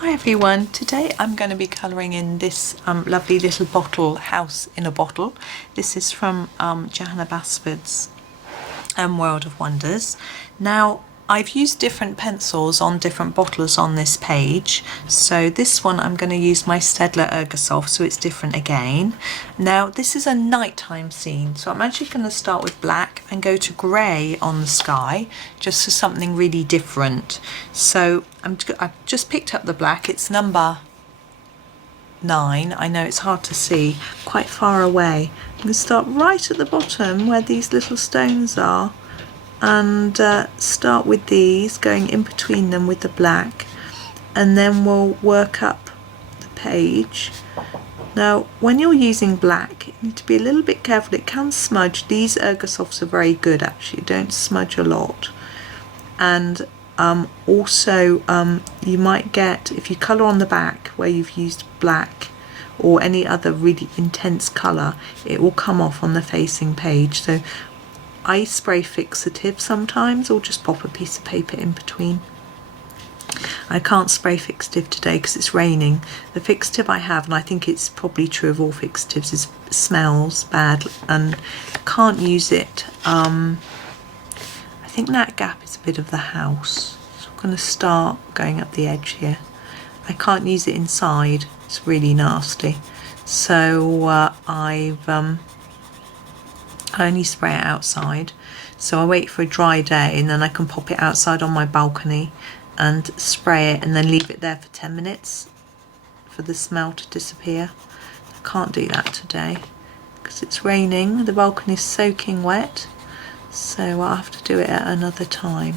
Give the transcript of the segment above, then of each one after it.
Hi everyone, today I'm going to be colouring in this lovely little bottle, House in a Bottle. This is from Johanna Basford's World of Wonders. Now I've used different pencils on different bottles on this page, so this one I'm going to use my Staedtler Ergosoft, so it's different again. Now this is a nighttime scene, so I'm actually going to start with black and go to grey on the sky, just for something really different. So I've just picked up the black, it's number 9. I know it's hard to see, quite far away. I'm going to start right at the bottom where these little stones are, and start with these, going in between them with the black, and then we'll work up the page. Now when you're using black, you need to be a little bit careful, it can smudge. These Ergosofts are very good actually, don't smudge a lot. And also you might get, if you colour on the back where you've used black or any other really intense colour, it will come off on the facing page. So I spray fixative sometimes, or just pop a piece of paper in between. I can't spray fixative today because it's raining. The fixative I have, and I think it's probably true of all fixatives, is smells bad and can't use it. I think that gap is a bit of the house, so I'm going to start going up the edge here. I can't use it inside, it's really nasty, so I only spray it outside. So I wait for a dry day and then I can pop it outside on my balcony and spray it and then leave it there for 10 minutes for the smell to disappear. I can't do that today because it's raining, the balcony is soaking wet, so I'll have to do it at another time.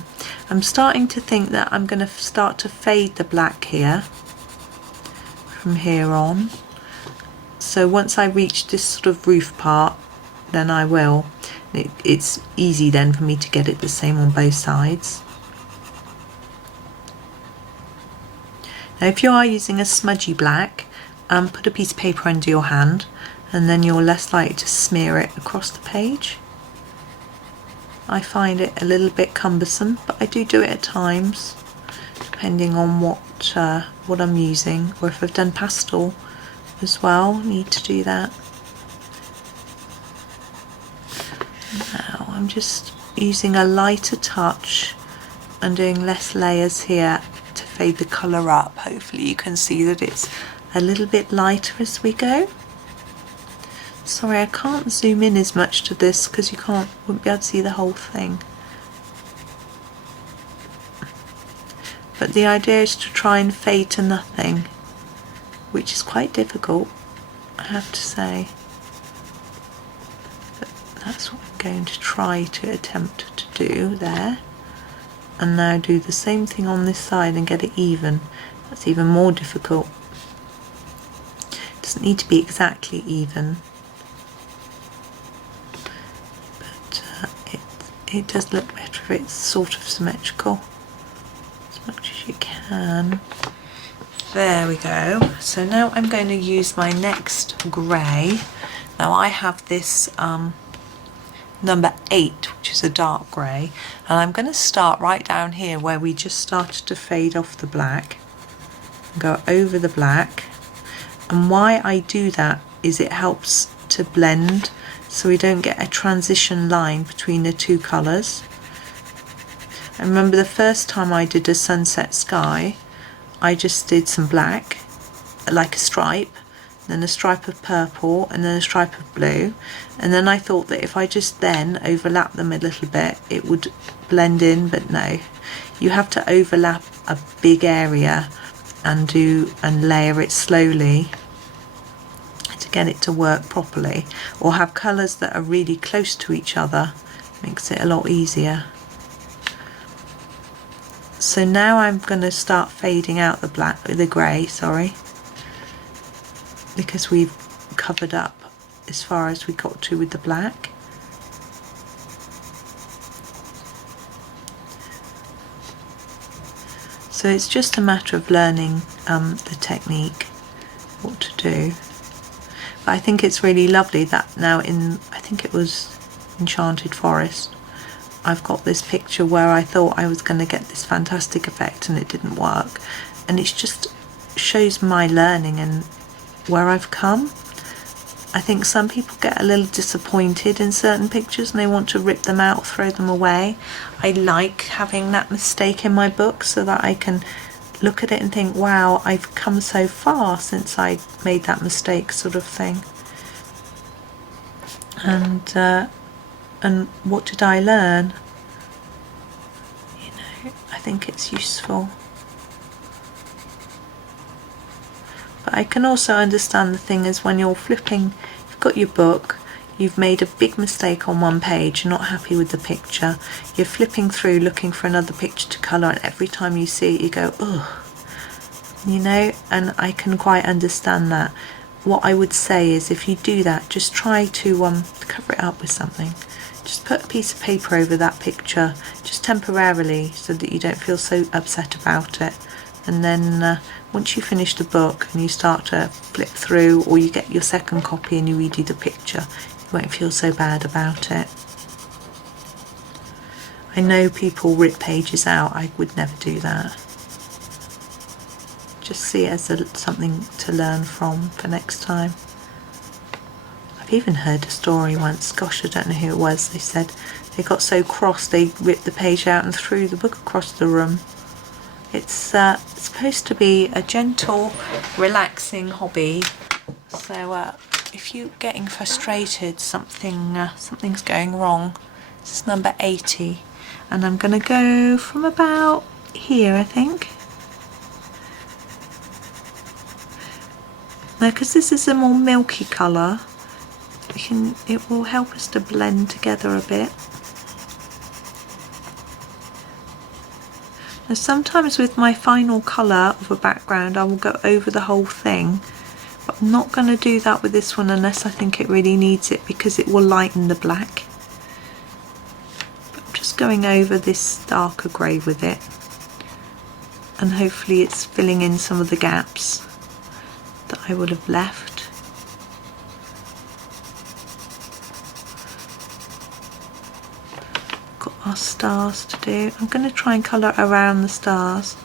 I'm starting to think that I'm going to start to fade the black here from here on. So once I reach this sort of roof part, then I will. It's easy then for me to get it the same on both sides. Now if you are using a smudgy black, put a piece of paper under your hand and then you're less likely to smear it across the page. I find it a little bit cumbersome, but I do it at times, depending on what I'm using, or if I've done pastel as well, need to do that. Now I'm just using a lighter touch and doing less layers here to fade the colour up. Hopefully you can see that it's a little bit lighter as we go. Sorry, I can't zoom in as much to this because wouldn't be able to see the whole thing. But the idea is to try and fade to nothing, which is quite difficult, I have to say. But that's what I'm going to try to attempt to do there. And now do the same thing on this side and get it even. That's even more difficult. It doesn't need to be exactly even. It does look better if it's sort of symmetrical, as much as you can. There we go. So now I'm going to use my next grey. Now I have this number 8, which is a dark grey, and I'm going to start right down here where we just started to fade off the black, go over the black. And why I do that is it helps to blend, so we don't get a transition line between the two colours. I remember the first time I did a sunset sky, I just did some black, like a stripe, then a stripe of purple, and then a stripe of blue, and then I thought that if I just then overlap them a little bit it would blend in, but no, you have to overlap a big area and layer it slowly to get it to work properly, or have colours that are really close to each other, makes it a lot easier. So now I'm going to start fading out the grey, sorry, because we've covered up as far as we got to with the black. So it's just a matter of learning the technique, what to do. But I think it's really lovely that now I think it was Enchanted Forest, I've got this picture where I thought I was going to get this fantastic effect and it didn't work. And it's just shows my learning and where I've come. I think some people get a little disappointed in certain pictures and they want to rip them out, throw them away. I like having that mistake in my book so that I can look at it and think, wow, I've come so far since I made that mistake, sort of thing. And what did I learn? You know, I think it's useful. But I can also understand the thing is when you're flipping, you've got your book, you've made a big mistake on one page, you're not happy with the picture, you're flipping through looking for another picture to colour, and every time you see it you go, ugh, you know, and I can quite understand that. What I would say is if you do that, just try to cover it up with something. Just put a piece of paper over that picture, just temporarily, so that you don't feel so upset about it. And then once you finish the book and you start to flip through, or you get your second copy and you redo the picture, you won't feel so bad about it. I know people rip pages out. I would never do that. Just see it as something to learn from for next time. I've even heard a story once, gosh, I don't know who it was, they said they got so cross they ripped the page out and threw the book across the room. It's supposed to be a gentle, relaxing hobby. So if you're getting frustrated, something's going wrong. This is number 80, and I'm going to go from about here, I think. Now, because this is a more milky colour, it will help us to blend together a bit. Now, sometimes with my final colour of a background I will go over the whole thing, but I'm not going to do that with this one unless I think it really needs it, because it will lighten the black. But I'm just going over this darker grey with it, and hopefully it's filling in some of the gaps that I would have left. Got our stars to do. I'm going to try and colour around the stars.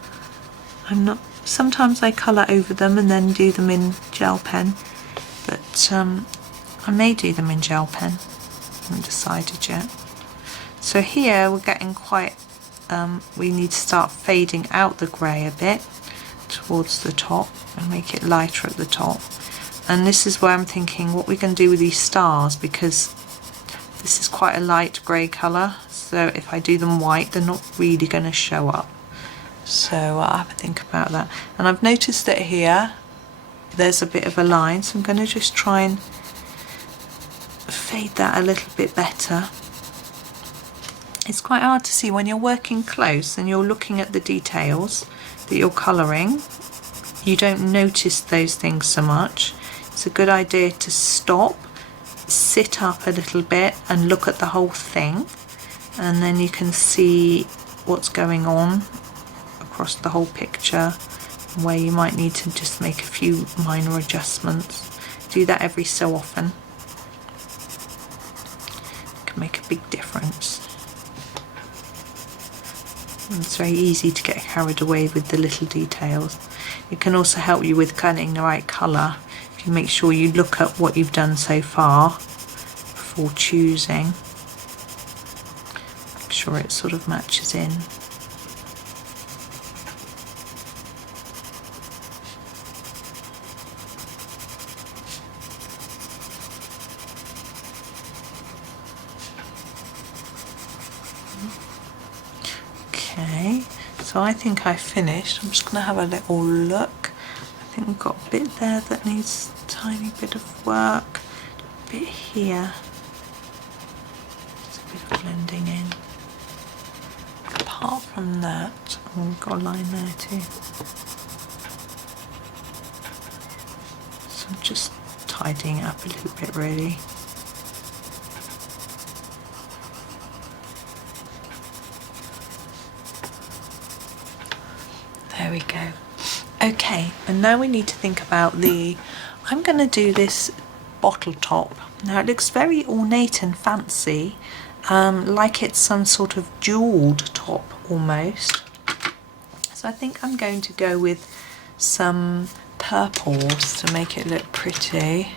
Sometimes I colour over them and then do them in gel pen, but I may do them in gel pen. I haven't decided yet. So here we're getting quite, we need to start fading out the grey a bit towards the top and make it lighter at the top. And this is where I'm thinking what we're going to do with these stars, because this is quite a light grey colour, so if I do them white they're not really going to show up. So I'll have to think about that. And I've noticed that here there's a bit of a line, so I'm going to just try and fade that a little bit better. It's quite hard to see when you're working close and you're looking at the details that you're colouring. You don't notice those things so much. It's a good idea to stop, sit up a little bit and look at the whole thing, and then you can see what's going on across the whole picture, where you might need to just make a few minor adjustments. Do that every so often. It can make a big difference. And it's very easy to get carried away with the little details. It can also help you with cutting the right colour. If you make sure you look at what you've done so far before choosing. Make sure it sort of matches in. Okay, so I think I finished. I'm just going to have a little look. I think we've got a bit there that needs a tiny bit of work. A bit here. Just a bit of blending in. Apart from that, oh, we've got a line there too. So I'm just tidying it up a little bit really. There we go. Okay, and now we need to think about I'm going to do this bottle top. Now it looks very ornate and fancy, like it's some sort of jewelled top almost. So I think I'm going to go with some purples to make it look pretty.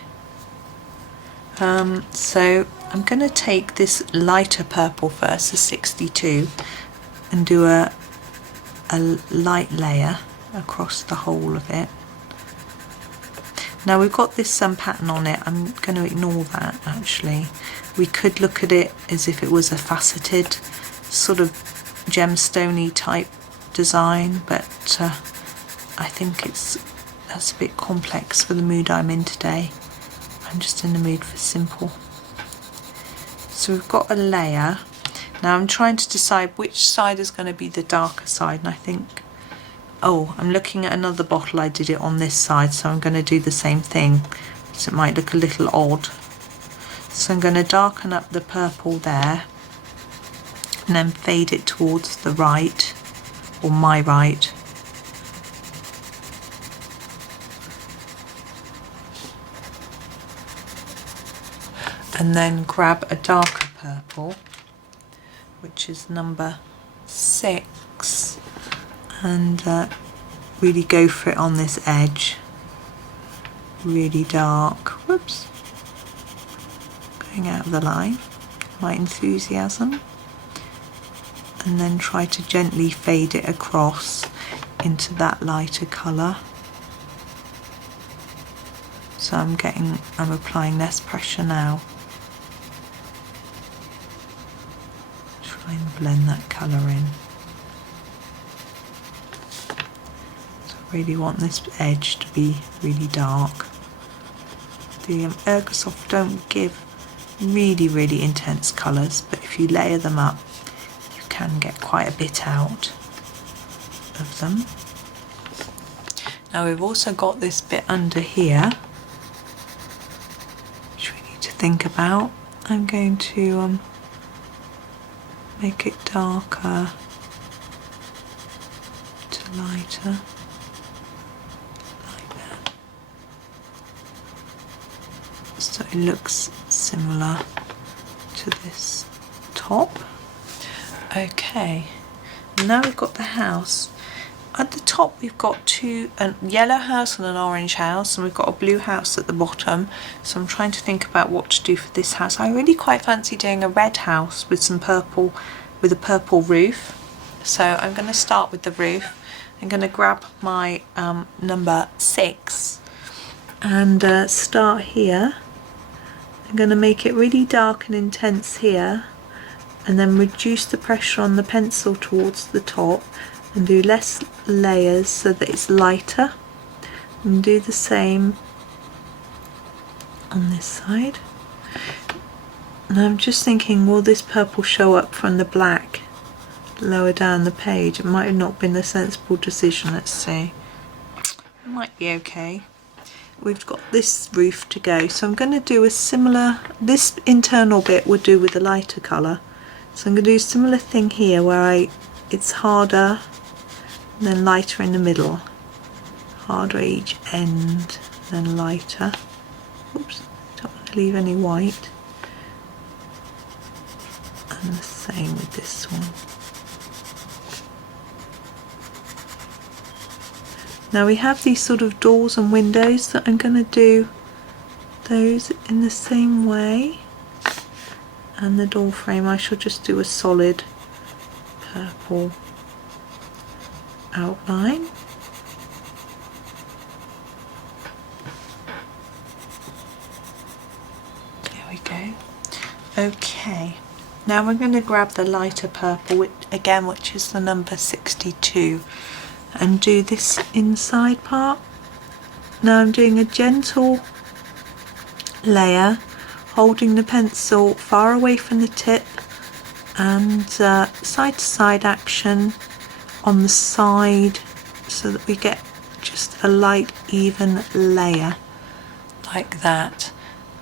So I'm going to take this lighter purple first, the 62, and do a light layer across the whole of it. Now we've got this pattern on it. I'm going to ignore that actually. We could look at it as if it was a faceted sort of gemstone-y type design, but I think that's a bit complex for the mood I'm in today. I'm just in the mood for simple. So we've got a layer. Now I'm trying to decide which side is going to be the darker side, and I think, oh, I'm looking at another bottle. I did it on this side, so I'm going to do the same thing. So it might look a little odd. So I'm going to darken up the purple there and then fade it towards the right, or my right. And then grab a darker purple, which is number 6, and really go for it on this edge. Really dark. Whoops. Going out of the line. My enthusiasm. And then try to gently fade it across into that lighter colour. So I'm applying less pressure now. Try and blend that colour in. So I really want this edge to be really dark. The Ergosoft don't give really intense colours, but if you layer them up, you can get quite a bit out of them. Now we've also got this bit under here, which we need to think about. I'm going to make it darker to lighter, like that, so it looks similar to this top. Okay, now we've got the house. At the top we've got a yellow house and an orange house, and we've got a blue house at the bottom. So I'm trying to think about what to do for this house. I really quite fancy doing a red house with some purple, with a purple roof. So I'm going to start with the roof. I'm going to grab my number 6 and start here. I'm going to make it really dark and intense here, and then reduce the pressure on the pencil towards the top and do less layers so that it's lighter, and do the same on this side. And I'm just thinking, will this purple show up from the black lower down the page? It might have not been a sensible decision. Let's see. It might be okay. We've got this roof to go, so I'm going to do a similar, this internal bit we'll do with a lighter colour. So I'm going to do a similar thing here where it's harder and then lighter in the middle. Harder at each end, then lighter. Oops, don't want to leave any white. And the same with this one. Now we have these sort of doors and windows that I'm going to do those in the same way. And the door frame, I shall just do a solid purple outline. There we go. Okay, now we're going to grab the lighter purple, which is the number 62, and do this inside part. Now I'm doing a gentle layer, holding the pencil far away from the tip, and side to side action on the side so that we get just a light even layer like that.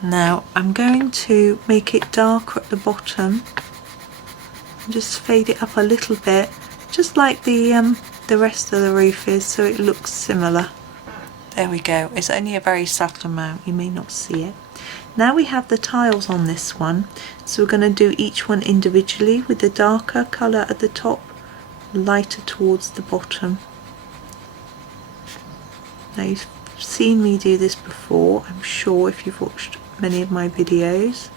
Now I'm going to make it darker at the bottom and just fade it up a little bit, just like the rest of the roof is, so it looks similar. There we go. It's only a very subtle amount, you may not see it. Now we have the tiles on this one, so we're going to do each one individually with the darker colour at the top, lighter towards the bottom. Now you've seen me do this before, I'm sure, if you've watched many of my videos.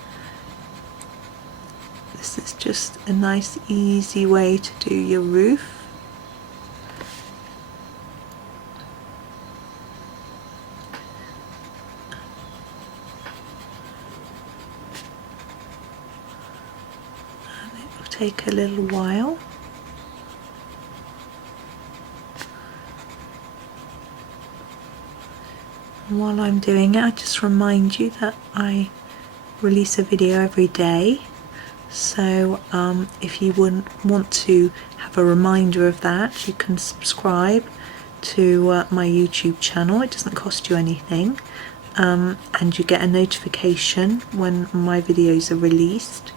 This is just a nice easy way to do your roof. And it will take a little while. And while I'm doing it, I just remind you that I release a video every day. So if you wouldn't want to have a reminder of that, you can subscribe to my YouTube channel. It doesn't cost you anything, and you get a notification when my videos are released.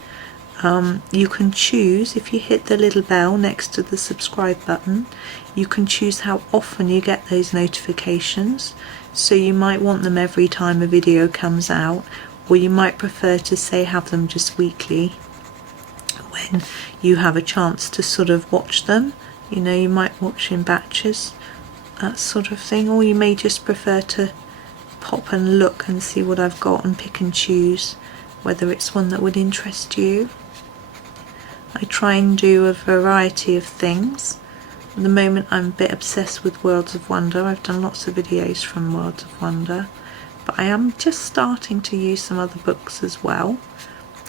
You can choose, if you hit the little bell next to the subscribe button, you can choose how often you get those notifications. So you might want them every time a video comes out, or you might prefer to say have them just weekly, when you have a chance to sort of watch them. You know, you might watch in batches, that sort of thing, or you may just prefer to pop and look and see what I've got and pick and choose whether it's one that would interest you. I try and do a variety of things. At the moment I'm a bit obsessed with Worlds of Wonder. I've done lots of videos from Worlds of Wonder, but I am just starting to use some other books as well,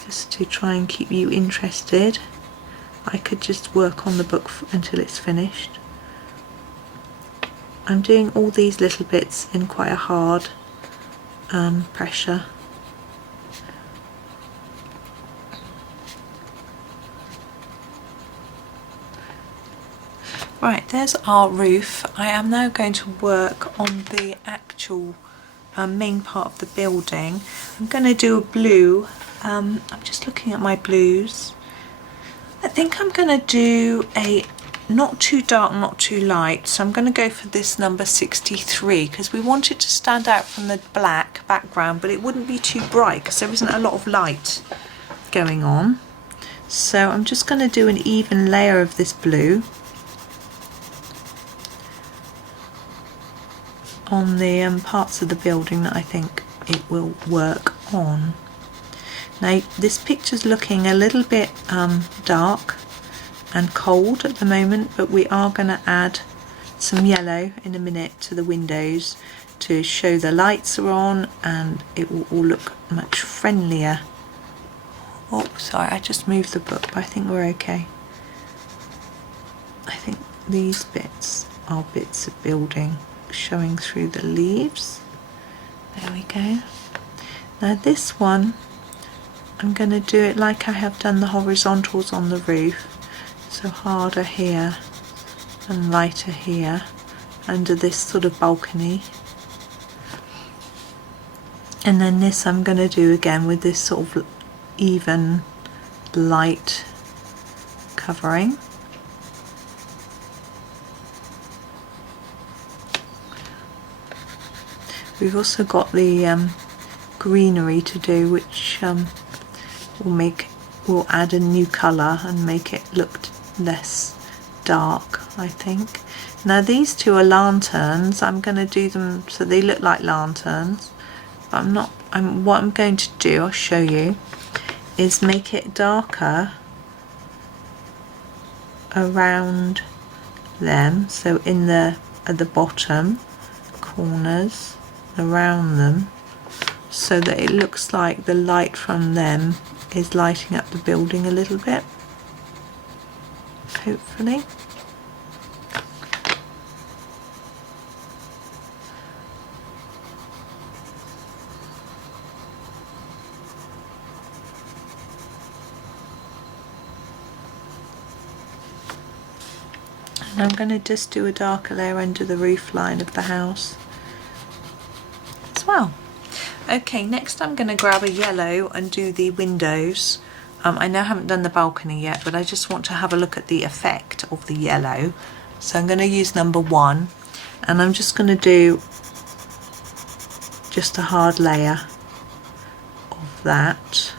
just to try and keep you interested. I could just work on the book until it's finished. I'm doing all these little bits in quite a hard pressure. Right, there's our roof. I am now going to work on the actual main part of the building. I'm going to do a blue. I'm just looking at my blues. I think I'm going to do a not too dark, not too light. So I'm going to go for this number 63 because we want it to stand out from the black background, but it wouldn't be too bright because there isn't a lot of light going on. So I'm just going to do an even layer of this blue on the parts of the building that I think it will work on. Now this picture's looking a little bit dark and cold at the moment, but we are going to add some yellow in a minute to the windows to show the lights are on, and it will all look much friendlier. Oh, sorry, I just moved the book, but I think we're okay. I think these bits are bits of building showing through the leaves. There we go. Now this one, I'm going to do it like I have done the horizontals on the roof, so harder here and lighter here under this sort of balcony, and then this I'm going to do again with this sort of even light covering. We've also got the greenery to do, which will add a new colour and make it look less dark, I think. Now these two are lanterns. I'm going to do them so they look like lanterns, but what I'm going to do, I'll show you, is make it darker around them, so in at the bottom corners around them, so that it looks like the light from them is lighting up the building a little bit, hopefully. And I'm going to just do a darker layer under the roof line of the house as well. Okay, next I'm going to grab a yellow and do the windows. I now haven't done the balcony yet, but I just want to have a look at the effect of the yellow. So I'm going to use number 1, and I'm just going to do just a hard layer of that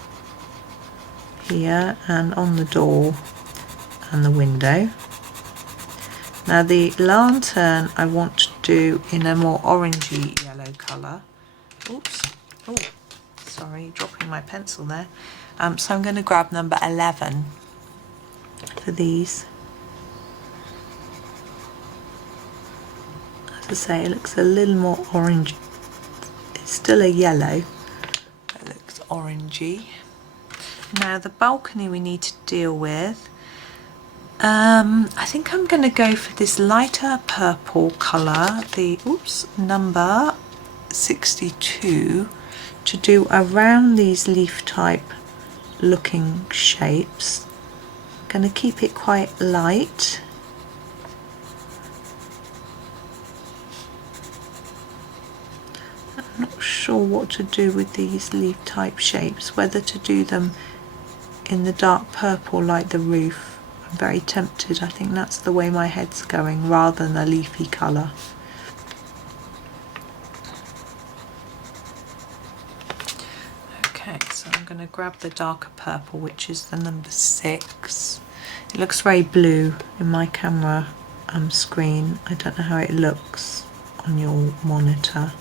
here and on the door and the window. Now the lantern I want do in a more orangey yellow colour. Oops, oh, sorry, dropping my pencil there. So I'm going to grab number 11 for these. As I say, it looks a little more orange. It's still a yellow, but it looks orangey. Now the balcony we need to deal with. I think I'm going to go for this lighter purple colour, the number 62, to do around these leaf type looking shapes. I'm going to keep it quite light. I'm not sure what to do with these leaf type shapes, whether to do them in the dark purple like the roof. I'm very tempted. I think that's the way my head's going, rather than a leafy colour. Okay, so I'm going to grab the darker purple, which is the number 6. It looks very blue in my camera screen. I don't know how it looks on your monitor.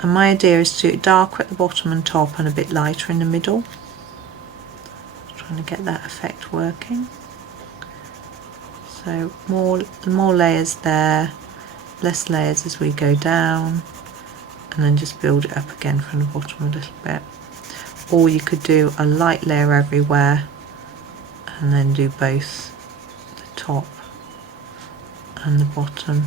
And my idea is to do it darker at the bottom and top and a bit lighter in the middle. Trying to get that effect working. So more layers there, less layers as we go down, and then just build it up again from the bottom a little bit. Or you could do a light layer everywhere and then do both the top and the bottom.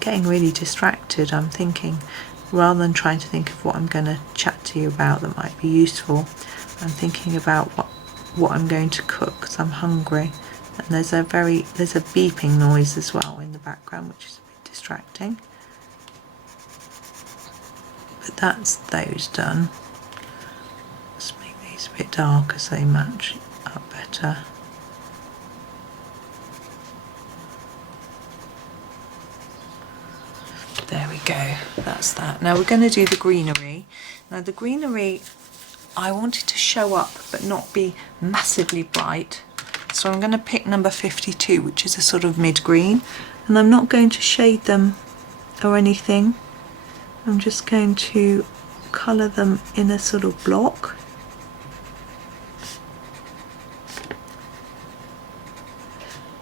Getting really distracted. I'm thinking, rather than trying to think of what I'm going to chat to you about that might be useful, I'm thinking about what I'm going to cook, because I'm hungry. And there's a beeping noise as well in the background, which is a bit distracting. But that's those done. Let's make these a bit darker so they match up better. There we go, that's that. Now we're going to do the greenery. Now the greenery, I wanted to show up but not be massively bright. So I'm going to pick number 52, which is a sort of mid-green. And I'm not going to shade them or anything. I'm just going to colour them in a sort of block.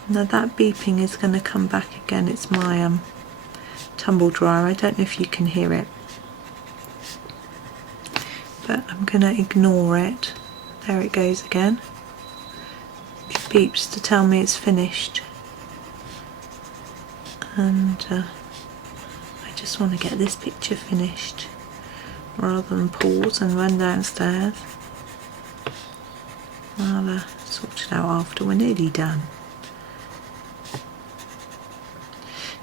Now that beeping is going to come back again. It's my tumble dryer. I don't know if you can hear it, but I'm going to ignore it. There it goes again. It beeps to tell me it's finished, and I just want to get this picture finished rather than pause and run downstairs. I'll sort it out after we're nearly done.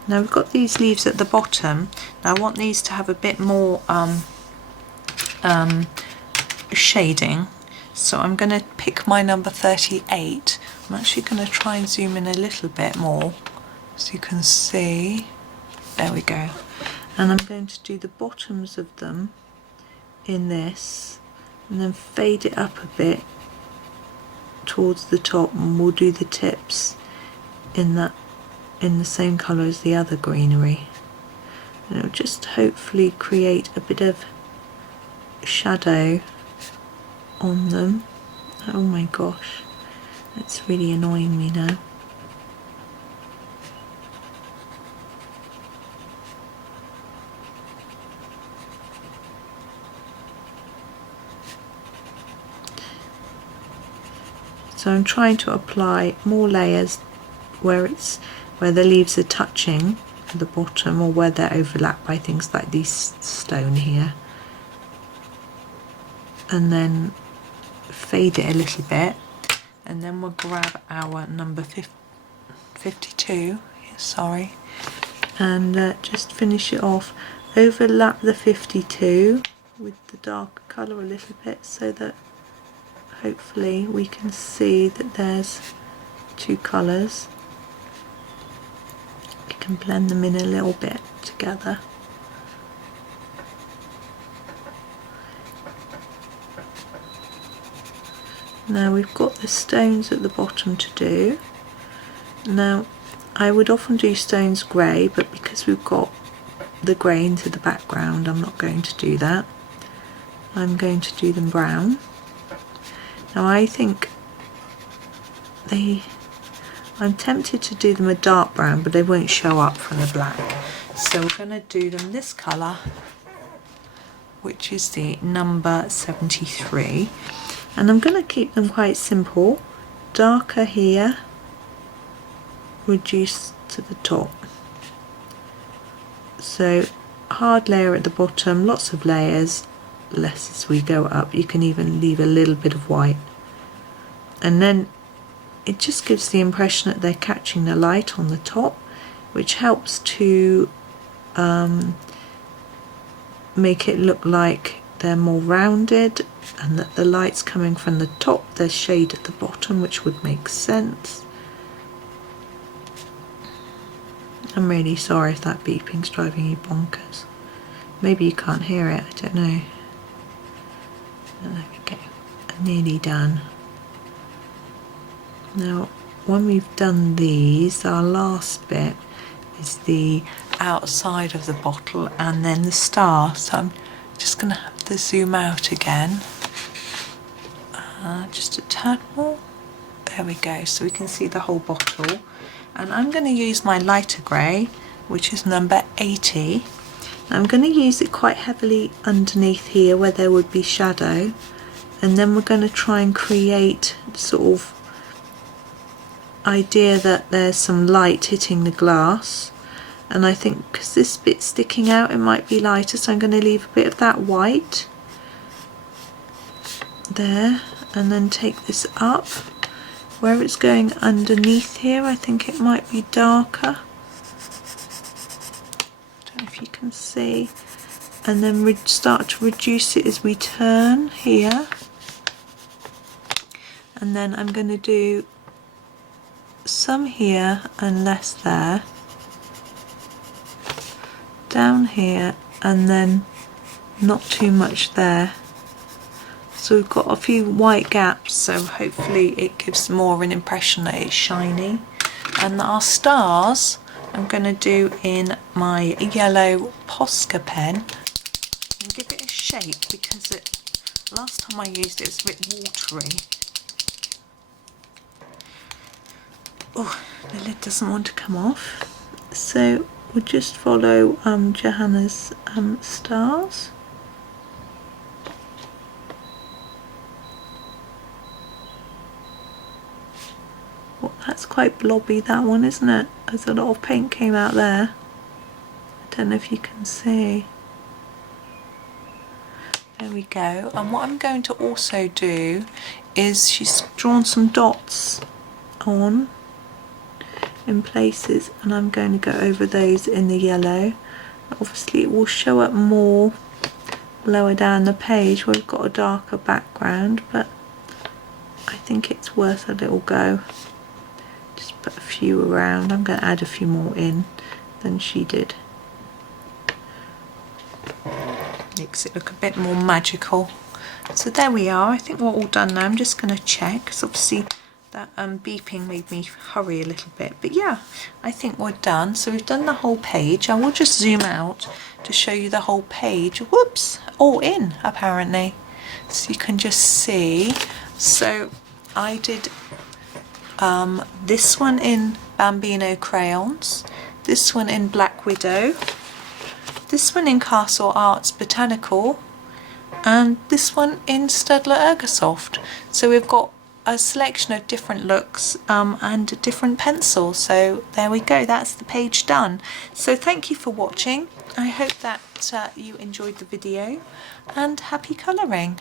Now we've got these leaves at the bottom. Now I want these to have a bit more shading. So I'm going to pick my number 38. I'm actually going to try and zoom in a little bit more so you can see. There we go. And I'm going to do the bottoms of them in this and then fade it up a bit towards the top, and we'll do the tips in the same colour as the other greenery, and it'll just hopefully create a bit of shadow on them. Oh my gosh, that's really annoying me now. So I'm trying to apply more layers where the leaves are touching at the bottom, or where they're overlapped by things like this stone here, and then fade it a little bit, and then we'll grab our number 52, sorry, and just finish it off. Overlap the 52 with the dark colour a little bit, so that hopefully we can see that there's two colours. You can blend them in a little bit together. Now we've got the stones at the bottom to do. Now I would often do stones grey, but because we've got the grey into the background, I'm not going to do that. I'm going to do them brown. Now I think I'm tempted to do them a dark brown, but they won't show up from the black. So we're going to do them this colour, which is the number 73. And I'm going to keep them quite simple. Darker here, reduce to the top. So hard layer at the bottom, lots of layers, less as we go up. You can even leave a little bit of white. And then it just gives the impression that they're catching the light on the top, which helps to make it look like they're more rounded and that the light's coming from the top. There's shade at the bottom, which would make sense. I'm really sorry if that beeping's driving you bonkers. Maybe you can't hear it, I don't know. There we go, I'm nearly done. Now when we've done these, our last bit is the outside of the bottle and then the star. So I'm just going to have to zoom out again. Just a tad more. There we go, so we can see the whole bottle. And I'm going to use my lighter grey, which is number 80. I'm going to use it quite heavily underneath here where there would be shadow, and then we're going to try and create sort of idea that there's some light hitting the glass. And I think because this bit's sticking out, it might be lighter, so I'm going to leave a bit of that white there, and then take this up where it's going underneath here. I think it might be darker. I don't know if you can see. And then start to reduce it as we turn here. And then I'm going to do some here and less there. Down here and then not too much there. So we've got a few white gaps, so hopefully it gives more of an impression that it's shiny. And our stars I'm going to do in my yellow Posca pen and give it a shake, because last time I used it was a bit watery. Oh, the lid doesn't want to come off. So we'll just follow Johanna's stars. Well, that's quite blobby, that one, isn't it? There's a lot of paint came out there. I don't know if you can see. There we go. And what I'm going to also do is she's drawn some dots on in places, and I'm going to go over those in the yellow. Obviously it will show up more lower down the page where we've got a darker background, but I think it's worth a little go. Just put a few around. I'm going to add a few more in than she did. Makes it look a bit more magical. So there we are. I think we're all done now. I'm just going to check, because obviously that beeping made me hurry a little bit, but yeah, I think we're done. So we've done the whole page. I will just zoom out to show you the whole page. Whoops, all in apparently, so you can just see. So I did this one in Bambino crayons, this one in Black Widow, this one in Castle Arts Botanical, and this one in Staedtler Ergosoft. So we've got a selection of different looks and different pencils. So there we go, that's the page done. So thank you for watching. I hope that you enjoyed the video, and happy colouring.